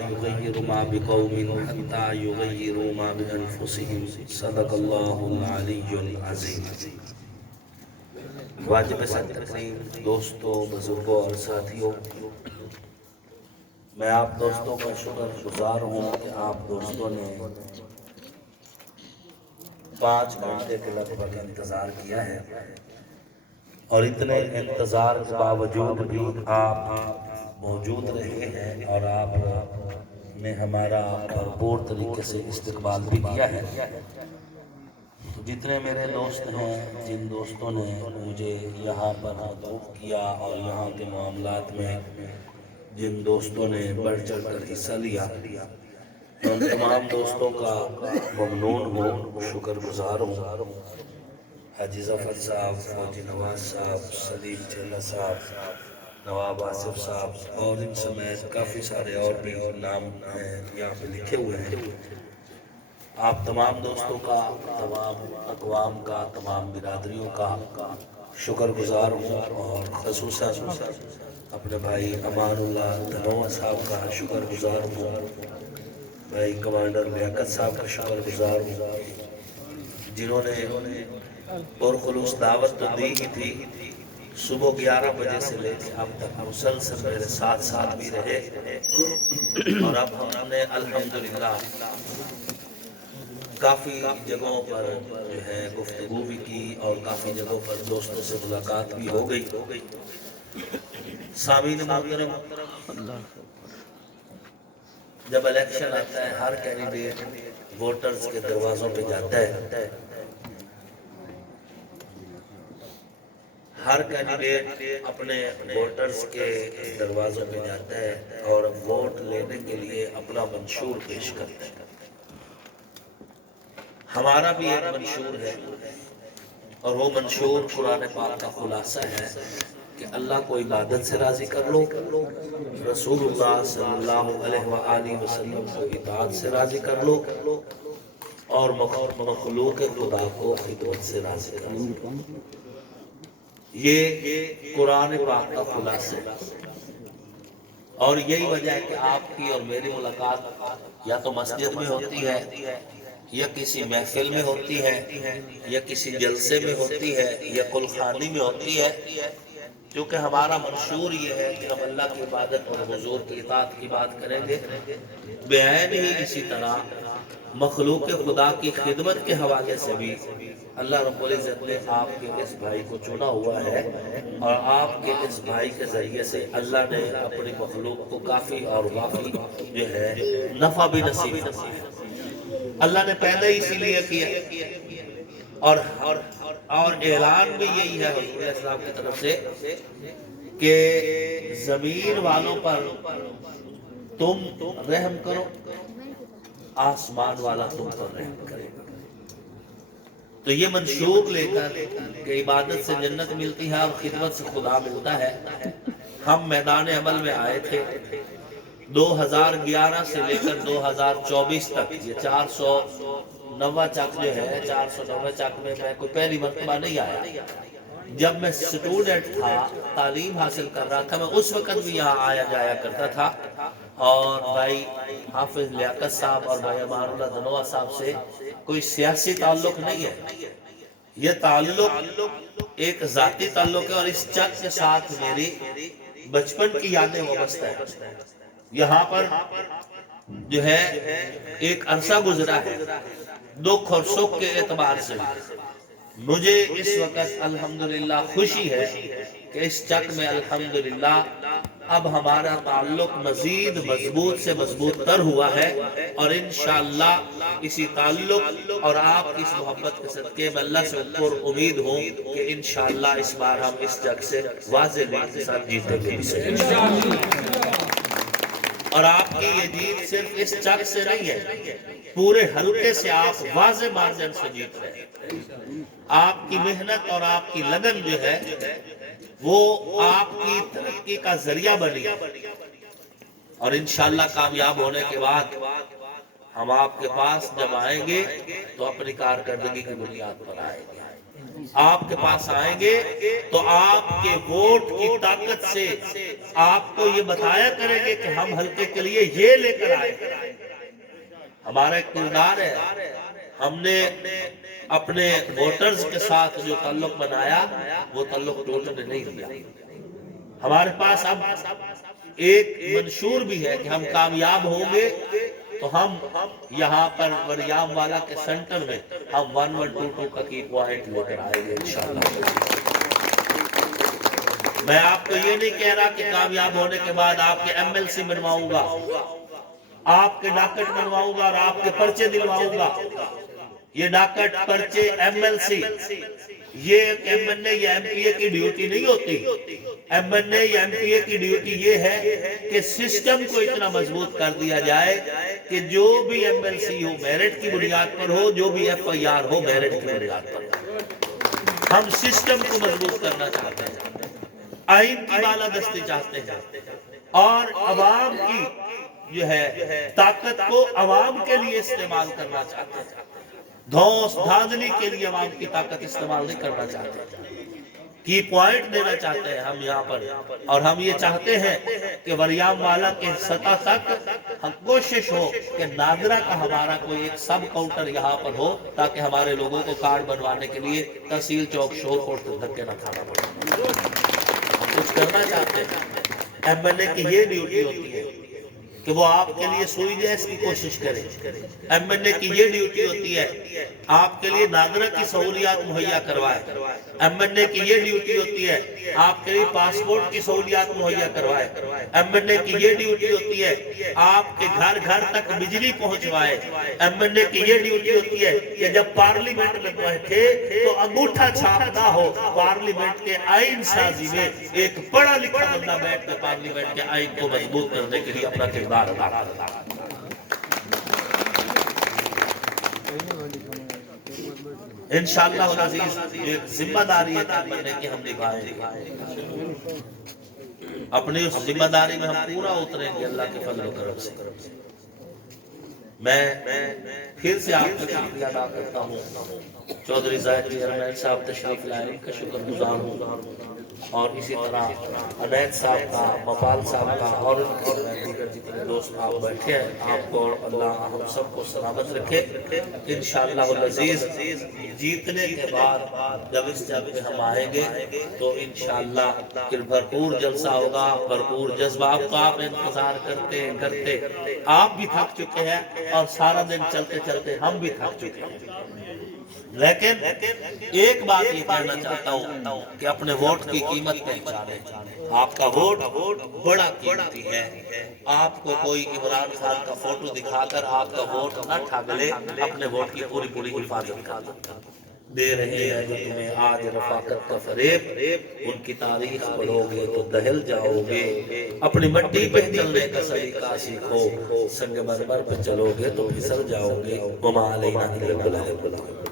یغیر ما بقوم حتی یغیروا ما بانفسهم صدق اللہ العلی العظیم۔ واجب سر تقریم دوستوں، بزرگوں اور ساتھیوں، میں آپ دوستوں کا شکر گزار ہوں کہ آپ دوستوں نے 5 گھنٹے کے لگ بھگ انتظار کیا ہے، اور اتنے انتظار کے باوجود بھی آپ موجود رہے ہیں اور آپ نے ہمارا بھرپور طریقے سے استقبال بھی کیا ہے۔ جتنے میرے دوست ہیں، جن دوستوں نے مجھے یہاں پر مدعو کیا اور یہاں کے معاملات میں جن دوستوں نے بڑھ چڑھ کر حصہ لیا، میں ان تمام دوستوں کا ممنون ہوں، شکر گزار ہوں۔ حاجی ظفر صاحب، فوجی نواز صاحب، سلیم چیلہ صاحب، نواب آصف صاحب اور ان سمیت کافی سارے اور بھی نام یہاں پہ لکھے ہوئے ہیں۔ آپ تمام دوستوں کا، تمام اقوام کا، تمام برادریوں کا شکر گزار ہوں، اور خصوصاً اپنے بھائی امان اللہ دھنوہ صاحب کا شکر گزار ہوں، بھائی کمانڈر لیاقت صاحب کا شکر گزار ہوں، جنہوں نے پرخلوص دعوت تو دی ہی تھی، صبح 11 بجے سے لے کے اب تک مسلسل میرے ساتھ ساتھ بھی رہے، اور اب ہم نے الحمدللہ کافی جگہوں پر جو ہے گفتگو بھی کی اور کافی جگہوں پر دوستوں سے ملاقات بھی ہو گئی۔ سامعین محترم، جب الیکشن آتا ہے ہر کینڈیڈیٹ ووٹرز کے دروازوں پہ جاتا ہے، ہر کینڈیڈیٹ اپنے ووٹرز کے دروازوں پہ جاتا ہے اور ووٹ لینے کے لیے اپنا منشور پیش کرتا ہے۔ ہمارا بھی ایک منشور ہے، اور وہ منشور قرآن پاک کا خلاصہ ہے کہ اللہ کو عبادت سے راضی کر لو، رسول اللہ صلی اللہ علیہ وآلہ وسلم کو اطاعت سے راضی کر لو، اور مخلوق خدا کو خدمت سے راضی کر لو۔ یہ قرآن پاک کا خلاصہ ہے، اور یہی وجہ ہے کہ آپ کی اور میری ملاقات یا تو مسجد میں ہوتی ہے، یا کسی محفل میں ہوتی ہے، یا کسی جلسے میں ہوتی ہے، یا کلخانی میں ہوتی ہے، کیونکہ ہمارا منشور یہ ہے کہ ہم اللہ کی عبادت اور حضور کی اطاعت کی بات کریں گے، بعین ہی اسی طرح مخلوق خدا کی خدمت کے حوالے سے بھی اللہ رب العزت نے آپ کے اس بھائی کو چنا ہوا ہے، اور آپ کے اس بھائی کے ذریعے سے اللہ نے اپنی مخلوق کو کافی اور وافی جو ہے نفع بھی نصیب فرمایا۔ اللہ نے پیدا ہی اسی لیے کیا، اور اعلان بھی یہی ہے حضور علیہ السلام کی طرف سے کہ زمین والوں پر تم رحم کرو، آسمان والا تم پر رحم کرے گا۔ تو یہ منشور لے کر کہ عبادت سے جنت ملتی ہے اور خدمت سے خدا ملتا ہے، ہم میدان عمل میں آئے تھے 2011 سے لے کر 2024 تک۔ یہ 490 چک جو ہے، 490 چک میں میں کوئی پہلی مرتبہ نہیں آیا۔ جب میں سٹوڈنٹ تھا، تعلیم حاصل کر رہا تھا، میں اس وقت بھی یہاں آیا جایا کرتا تھا، اور بھائی حافظ لیاقت صاحب اور بھائی امان اللہ دھنوہ صاحب سے کوئی سیاسی تعلق نہیں ہے، یہ تعلق ایک ذاتی تعلق ہے، اور اس چک کے ساتھ میری بچپن کی یادیں وابستہ ہیں۔ یہاں پر جو ہے ایک عرصہ گزرا ہے، دکھ اور سکھ کے اعتبار سے مجھے اس وقت الحمدللہ خوشی ہے کہ اس چک میں الحمدللہ اب ہمارا تعلق مزید مضبوط سے مضبوط تر ہوا ہے، اور انشاءاللہ اسی تعلق اور آپ کی اس محبت کے صدقے میں اللہ سے پر امید ہوں کہ انشاءاللہ اس بار ہم اس جگ سے واضح بات کے ساتھ جیتیں گے۔ اور آپ کی یہ جیت صرف اس چک سے نہیں ہے، پورے حلقے سے آپ واضح مارجن سے جیت رہے ہیں۔ آپ کی محنت اور آپ کی لگن جو ہے وہ آپ کی ترقی کا ذریعہ بنی، اور انشاءاللہ کامیاب ہونے کے بعد ہم آپ کے پاس جب آئیں گے تو اپنی کارکردگی کی بنیاد پر آئیں گے۔ آپ کے پاس آئیں گے تو آپ کے ووٹ کی طاقت سے آپ کو یہ بتایا کریں گے کہ ہم حلقے کے لیے یہ لے کر آئے. ہمارا ایک کردار ہے. ہم نے اپنے ووٹرز کے ساتھ جو تعلق بنایا وہ تعلق ٹوٹنے نہیں دیا. ہمارے پاس اب ایک منشور بھی ہے کہ ہم کامیاب ہوں گے تو ہم یہاں پر وریام والا کے سینٹر میں ہم 1122 کا کی پوائنٹ لے کر آئیں گے انشاءاللہ. میں آپ کو یہ نہیں کہہ رہا کہ کامیاب ہونے کے بعد آپ کے ایم ایل سی بنواؤں گا, آپ کے ڈاکٹ بنواؤں گا اور آپ کے پرچے دلواؤں گا. یہ ڈاکٹ, پرچے, ایم ایل سی یہ ایم این اے یا ایم پی اے کی ڈیوٹی نہیں ہوتی. ایم این اے یا ایم پی اے کی ڈیوٹی یہ ہے کہ سسٹم کو اتنا مضبوط کر دیا جائے کہ جو بھی ایم ایل سی ہو میرٹ کی بنیاد پر ہو, جو بھی ایف آئی آر ہو میرٹ کی بنیاد پر ہو. ہم سسٹم کو مضبوط کرنا چاہتے ہیں, آئین کی بالادستی چاہتے ہیں اور عوام کی جو ہے طاقت کو عوام کے لیے استعمال کرنا چاہتے ہیں. دھوس دھاندلی کے لیے عوام کی طاقت استعمال نہیں کرنا چاہتے. کی پوائنٹ دینا چاہتے ہیں ہم یہاں پر, اور ہم یہ چاہتے ہیں کہ وریام والا کے سطح تک ہم کوشش ہو کہ نادرہ کا ہمارا کوئی ایک سب کاؤنٹر یہاں پر ہو تاکہ ہمارے لوگوں کو کارڈ بنوانے کے لیے تحصیل چوک شور کوٹ دھکے نہ کھانا پڑے. ہم کچھ کرنا چاہتے ہیں. ایم این اے کی یہ ڈیوٹی ہوتی ہے کہ وہ آپ کے لیے سوئی جیس کی کوشش کرے. ایم این اے کی یہ ڈیوٹی ہوتی ہے آپ کے لیے نادرہ کی سہولیات مہیا کروائے. ایم این اے کی یہ ڈیوٹی ہوتی ہے آپ کے لیے پاسپورٹ کی سہولیات مہیا کروائے. ایم این اے کی یہ ڈیوٹی ہوتی ہے آپ کے گھر گھر تک بجلی پہنچوائے. ایم این اے کی یہ ڈیوٹی ہوتی ہے کہ جب پارلیمنٹ میں بیٹھے تو انگوٹھا چھاپنا ہو. پارلیمنٹ کے آئین سازی میں ایک پڑھا لکھا بندہ بیٹھ کر پارلیمنٹ کے آئین کو مضبوط کرنے کے لیے اپنا کردار ادا کرتا ہے. انشاءاللہ العزیز ایک ذمہ داری ہے کہ بننے کی ہم نبھائیں گے. اپنی اس ذمہ داری میں ہم پورا اتریں گے اللہ کے فضل و کرم سے. میں پھر سے آپ کا شکریہ ادا کرتا ہوں. چودھری زاہد چیئرمین صاحب تشریف لائے, ان کا شکر گزار ہوں, اور اسی طرح عنایت صاحب کا, مفال صاحب کا, اور دیگر جتنے دوست آپ بیٹھے ہیں آپ کو اللہ ہم سب کو سلامت رکھے. انشاءاللہ العزیز جیتنے کے بعد جب اس جنگ میں ہم آئیں گے تو انشاءاللہ پھر بھرپور جلسہ ہوگا, بھرپور جذبہ. آپ کا آپ انتظار کرتے کرتے آپ بھی تھک چکے ہیں اور سارا دن چلتے چلتے ہم بھی تھک چکے ہیں. لیکن ایک بات یہ کہنا چاہتا ہوں کہ اپنے ووٹ کی قیمت پہچانیں. آپ کا ووٹ بڑا قیمتی ہے. آپ کو کوئی عمران خان کا فوٹو دکھا کر آپ کا ووٹ نہ ٹھگ لے. اپنے ووٹ کی پوری پوری حفاظت کر دے رہے ہیں جو تمہیں آج رفاقت کا فریب. ان کی تاریخ پڑھو گے تو دہل جاؤ گے. اپنی مٹی پہ چلنے کا سلیقہ سیکھو, سنگ مرمر پہ چلو گے تو پھسل جاؤ گے. وما علینا الا البلاغ.